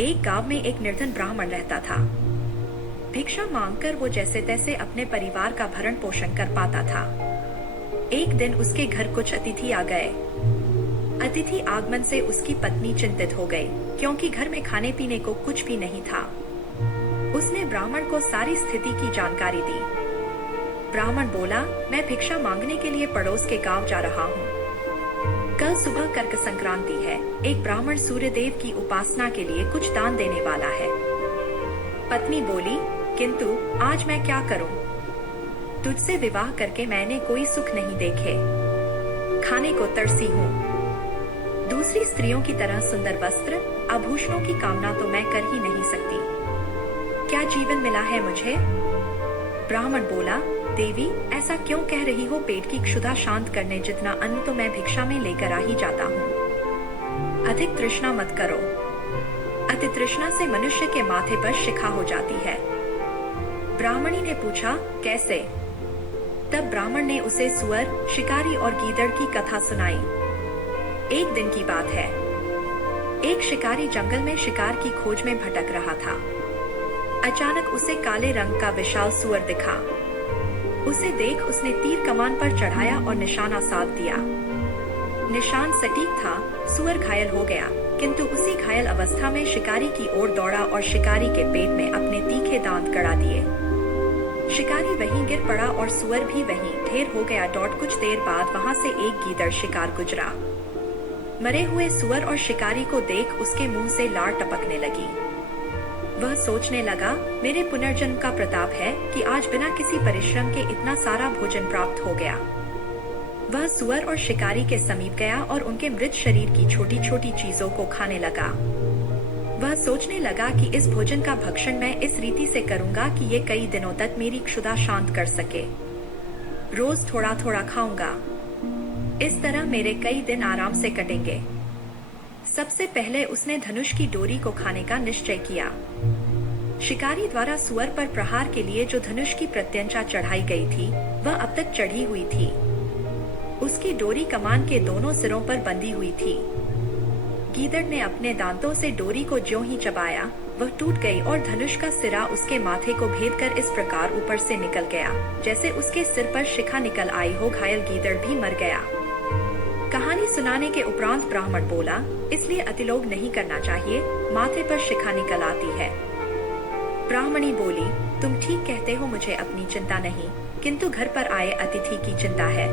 एक गांव में एक निर्धन ब्राह्मण रहता था। भिक्षा मांगकर वो जैसे तैसे अपने परिवार का भरण पोषण कर पाता था। एक दिन उसके घर कुछ अतिथि आ गए। अतिथि आगमन से उसकी पत्नी चिंतित हो गई, क्योंकि घर में खाने पीने को कुछ भी नहीं था। उसने ब्राह्मण को सारी स्थिति की जानकारी दी। ब्राह्मण बोला, मैं भिक्षा मांगने के लिए पड़ोस के गांव जा रहा हूँ। कल सुबह कर्क संक्रांति है। एक ब्राह्मण सूर्यदेव की उपासना के लिए कुछ दान देने वाला है। पत्नी बोली, किंतु आज मैं क्या करूं? तुझसे विवाह करके मैंने कोई सुख नहीं देखे, खाने को तरसी हूँ। दूसरी स्त्रियों की तरह सुंदर वस्त्र, आभूषणों की कामना तो मैं कर ही नहीं सकती। क्या जीवन मिला है मुझे? ब्राह्मण बोला, देवी ऐसा क्यों कह रही हो? पेट की क्षुधा शांत करने जितना अन्न तो मैं भिक्षा में लेकर आ ही जाता हूँ। अधिक तृष्णा मत करो। अति तृष्णा से मनुष्य के माथे पर शिखा हो जाती है। ब्राह्मणी ने पूछा, कैसे? तब ब्राह्मण ने उसे सुअर, शिकारी और गीदड़ की कथा सुनाई। एक दिन की बात है। एक शिकारी जंगल में शिकार की खोज में भटक रहा था। अचानक उसे काले रंग का विशाल सुअर दिखा। उसे देख उसने तीर कमान पर चढ़ाया और निशाना साध दिया। निशान सटीक था। सुअर घायल हो गया, किंतु उसी घायल अवस्था में शिकारी की ओर दौड़ा और शिकारी के पेट में अपने तीखे दांत गड़ा दिए। शिकारी वहीं गिर पड़ा और सुअर भी वहीं ढेर हो गया। कुछ देर बाद वहां से एक गीदड़ शिकार गुजरा। मरे हुए सुअर और शिकारी को देख उसके मुंह से लार टपकने लगी। वह सोचने लगा, मेरे पुनर्जन्म का प्रताप है कि आज बिना किसी परिश्रम के इतना सारा भोजन प्राप्त हो गया। वह सुअर और शिकारी के समीप गया और उनके मृत शरीर की छोटी छोटी चीजों को खाने लगा। वह सोचने लगा कि इस भोजन का भक्षण मैं इस रीति से करूंगा कि ये कई दिनों तक मेरी क्षुधा शांत कर सके। रोज थोड़ा थोड़ा खाऊंगा। इस तरह मेरे कई दिन आराम से कटेंगे। सबसे पहले उसने धनुष की डोरी को खाने का निश्चय किया। शिकारी द्वारा सुअर पर प्रहार के लिए जो धनुष की प्रत्यंचा चढ़ाई गई थी, वह अब तक चढ़ी हुई थी। उसकी डोरी कमान के दोनों सिरों पर बंधी हुई थी। गीदड़ ने अपने दांतों से डोरी को ज्यों ही चबाया, वह टूट गई और धनुष का सिरा उसके माथे को भेदकर इस प्रकार ऊपर से निकल गया, जैसे उसके सिर पर शिखा निकल आई हो। घायल गीदड़ भी मर गया। कहानी सुनाने के उपरांत ब्राह्मण बोला, इसलिए अतिलोभ नहीं करना चाहिए, माथे पर शिखा निकल आती है। ब्राह्मणी बोली, तुम ठीक कहते हो, मुझे अपनी चिंता नहीं, किंतु घर पर आए अतिथि की चिंता है।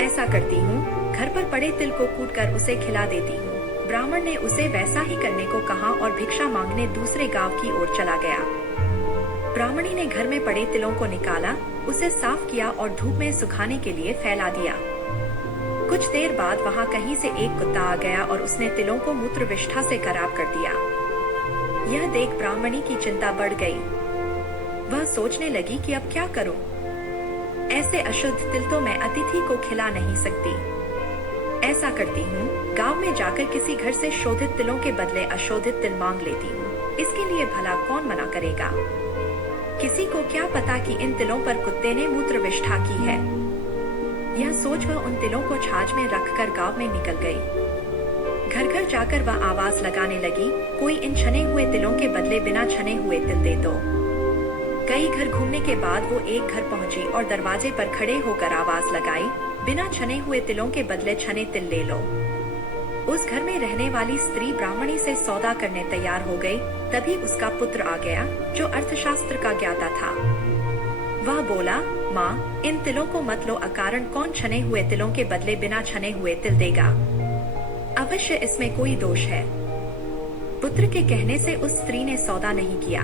ऐसा करती हूँ, घर पर पड़े तिल को कूटकर उसे खिला देती हूँ। ब्राह्मण ने उसे वैसा ही करने को कहा और भिक्षा मांगने दूसरे गांव की ओर चला गया। ब्राह्मणी ने घर में पड़े तिलों को निकाला, उसे साफ किया और धूप में सुखाने के लिए फैला दिया। कुछ देर बाद वहां कहीं से एक कुत्ता आ गया और उसने तिलों को मूत्र विष्ठा से खराब कर दिया। यह देख ब्राह्मणी की चिंता बढ़ गई। वह सोचने लगी कि अब क्या करूं? ऐसे अशुद्ध तिल तो मैं अतिथि को खिला नहीं सकती। ऐसा करती हूँ, गांव में जाकर किसी घर से शोधित तिलों के बदले अशोधित तिल मांग लेती हूँ। इसके लिए भला कौन मना करेगा? किसी को क्या पता कि इन तिलों पर कुत्ते ने मूत्र विष्ठा की है। यह सोच वह उन तिलों को छाछ में रखकर गांव में निकल गई। घर घर जाकर वह आवाज लगाने लगी, कोई इन छने हुए तिलों के बदले बिना छने हुए तिल दे दो। कई घर घूमने के बाद वो एक घर पहुंची और दरवाजे पर खड़े होकर आवाज लगाई, बिना छने हुए तिलों के बदले छने तिल ले लो। उस घर में रहने वाली स्त्री ब्राह्मणी से सौदा करने तैयार हो गई। तभी उसका पुत्र आ गया, जो अर्थशास्त्र का ज्ञाता था। वह बोला, माँ, इन तिलों को मत लो, अकारण कौन छने हुए तिलों के बदले बिना छने हुए तिल देगा? अवश्य इसमें कोई दोष है। पुत्र के कहने से उस स्त्री ने सौदा नहीं किया।